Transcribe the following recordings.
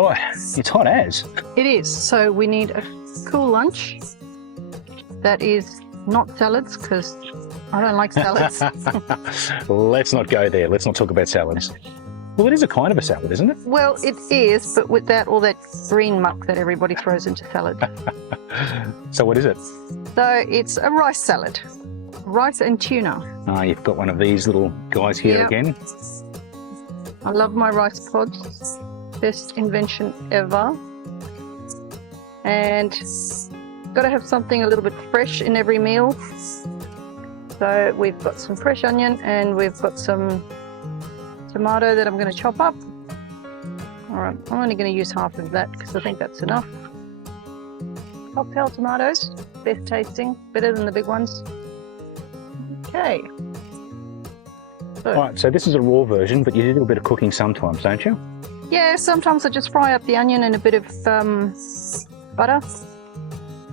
Oh, it's hot as. It is. So we need a cool lunch that is not salads, because I don't like salads. Let's not go there. Let's not talk about salads. Well, it is a kind of a salad, isn't it? Well, it is, but without all that green muck that everybody throws into salad. So what is it? So it's a rice salad. Rice and tuna. Ah, you've got one of these little guys here again. I love my rice pods. Best invention ever. And got to have something a little bit fresh in every meal. So we've got some fresh onion and we've got some tomato that I'm going to chop up. All right, I'm only going to use half of that because I think that's enough. Cocktail tomatoes, best tasting, better than the big ones. Okay. So, All right, so this is a raw version, but you do a bit of cooking sometimes, don't you? yeah, sometimes I just fry up the onion in a bit of butter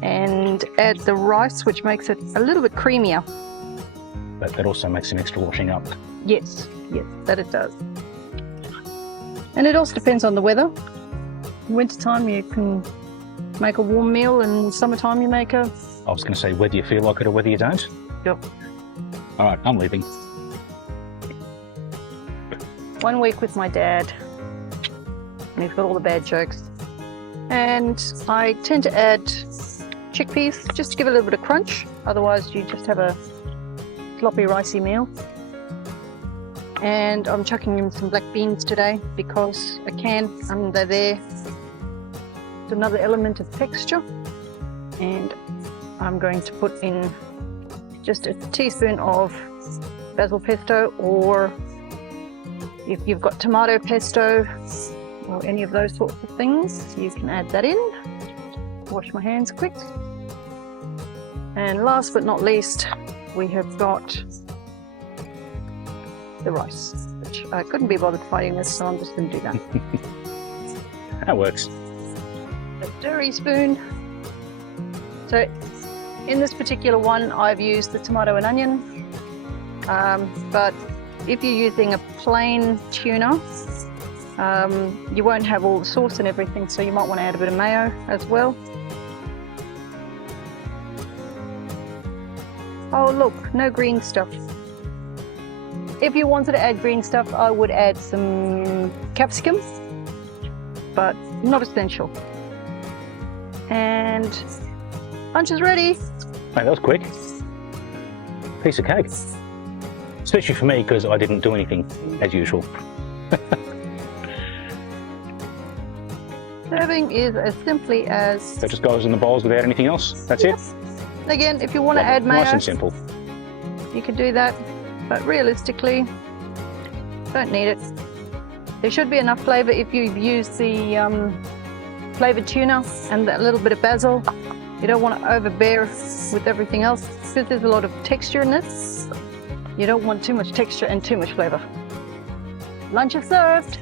and add the rice, which makes it a little bit creamier. But that also makes some extra washing up. Yes, that it does. And it also depends on the weather. Wintertime you can make a warm meal, and summertime you make a... I was going to say whether you feel like it or whether you don't. Yep. All right, I'm leaving. 1 week with my dad, and he's got all the bad jokes. And I tend to add chickpeas just to give it a little bit of crunch. Otherwise you just have a sloppy, ricey meal. And I'm chucking in some black beans today because I can, and they're there. It's another element of texture. And I'm going to put in just a teaspoon of basil pesto, or if you've got tomato pesto or any of those sorts of things, you can add that in. Wash my hands quick. And last but not least, we have got the rice, which I couldn't be bothered fighting this, so I'm just going to do that. That works. A stirry spoon. So in this particular one, I've used the tomato and onion, but if you're using a plain tuna, you won't have all the sauce and everything, so you might want to add a bit of mayo as well. Oh look, no green stuff. If you wanted to add green stuff, I would add some capsicum, but not essential. And lunch is ready. Hey, that was quick. Piece of cake. Especially for me, because I didn't do anything as usual. Serving is as simply as... So it just goes in the bowls without anything else? That's it? Again, if you want to add mayo, nice and simple. you could do that, but realistically, don't need it. There should be enough flavour if you've used the flavoured tuna and a little bit of basil. You don't want to overbear with everything else, because there's a lot of texture in this. You don't want too much texture and too much flavour. Lunch is served.